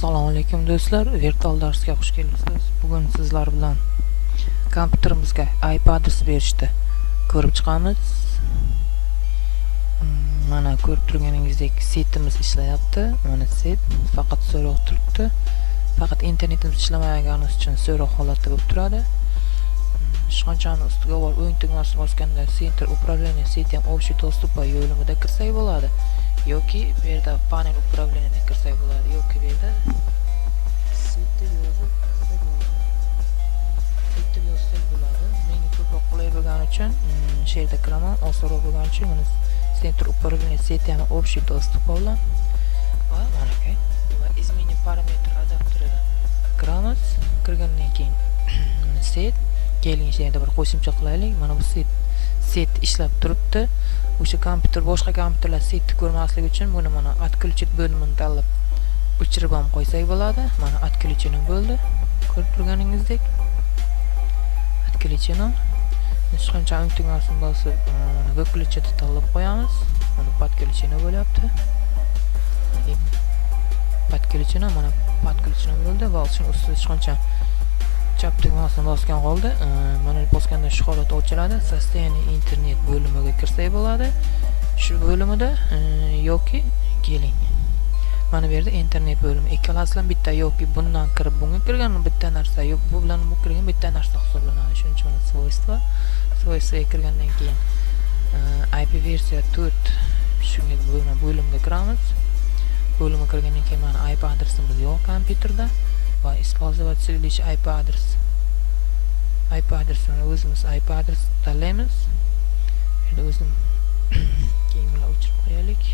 Assalomu alaykum do'stlar, virtual darsga xush kelibsiz. Bugun sizlar bilan kompyuterimizga IP adres berishni ko'rib chiqamiz. Mana ko'rib turganingizdek setimiz ishlayapti. Mana set faqat so'roq turibdi. Faqat internetimiz ishlamagani uchun so'roq holatda bo'lib turadi. Ishxonchani ustiga bor o'yin tugmasini bosganda center управления сетям общий доступа yo'limida kirsak bo'ladi. Yoki bu yerda panel управлениеga kirsak bo'ladi, yoki bu yerda setni yozsak bo'ladi. Menga ko'proq qulay bo'lgani uchun shu yerda kiraman, osonroq bo'lgani uchun mana center управления сетями общий достуp bilan va mana va изменить parametr adapteriga kiramiz. Kirgandan keyin set keling shu yerda bir qo'shimcha qilaylik. Mana bu set ishlab turibdi. O'sha kompyuter boshqa kompyuterlar setni ko'rmasligi uchun buni mana отключить bo'limini tanlab o'chirib ham qo'ysak bo'ladi. Mana отключение bo'ldi. Ko'rib turganingizdek отключение. Hech qancha o'yin tugmasini bosib выключить tanlab qo'yamiz. Mana подключение bo'lyapti. Подключение mana подключение bo'ldi va o'sha ustida hech qancha chap tugmasini bosgan holda mana bosganda shu holat ochiladi. Состояние internet bo'limiga kirsak bo'ladi. Shu bo'limida yoki keling. Mana bu yerda internet bo'limi ikkalasidan bitta yoki bundan kirib bunga kirgan bitta narsa yo'q, bu bilan bu kirgan bitta narsa hisoblanadi. Shuning uchun mana svойствоga kirgandan keyin IP versiya 4 shunga bo'limga kiramiz. Bo'limga kirgandan keyin mana IP adresimiz yo'q kompyuterda. Va использовать следующий IP adres. IP adresini o'zimiz IP adres tanlaymiz. Endi o'zim keyin bilan o'chirib qo'yaylik.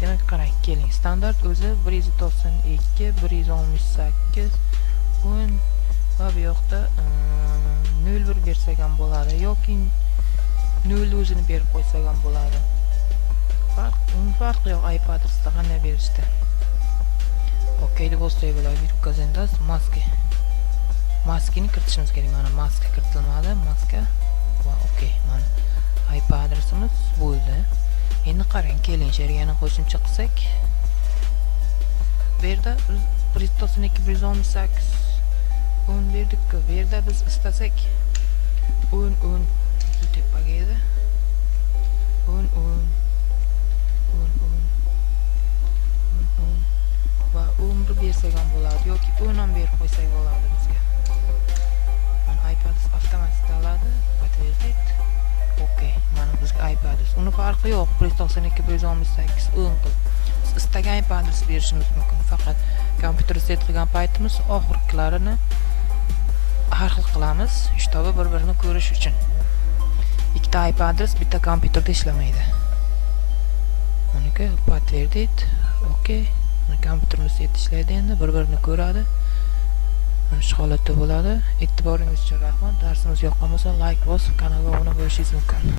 Demak, qarang, keling. Standart o'zi 192 168 10 va bu yoqda 01 bersak ham bo'ladi yoki 0 o'zini berib qo'ysak ham bo'ladi. Farqi yo'q IP adresda qanday berishdi. Okey deb bossak bo'ladi. Ukazendas maskani kiritishimiz kerak. Mana maska kiritilmadi, maska va okey. Mana IP adresimiz bo'ldi. Endi qarang, keling, sherga yana qo'shimcha qilsak. Bu yerda 192 118 10 berdik-ku. Bu yerda biz istasak 10 tepaga edi. 10 va 11 bersak ham bo'ladi yoki 10 ham berib qo'ysak bo'ladi bizga. Mana IP adres avtomatik tanladi, подтвердить. Okey, mana bizga IP adres. Uni farqi yo'q. 192 118 10 qilib. Biz istagan IP adres berishimiz mumkin. Faqat kompyuter set qilgan paytimiz oxirgilarini har xil qilamiz, shtobi bir-birini ko'rish uchun. Ikkita IP adres bitta kompyuterda ishlamaydi. Mana подтвердить. Okey. Kompyuterimiz ishlaydi, endi bir-birini ko'radi. Mana shu holatda bo'ladi. E'tiboringiz uchun rahmat. Darsimiz yoqqan bo'lsa like bosib, kanalga obuna bo'lishingiz mumkin.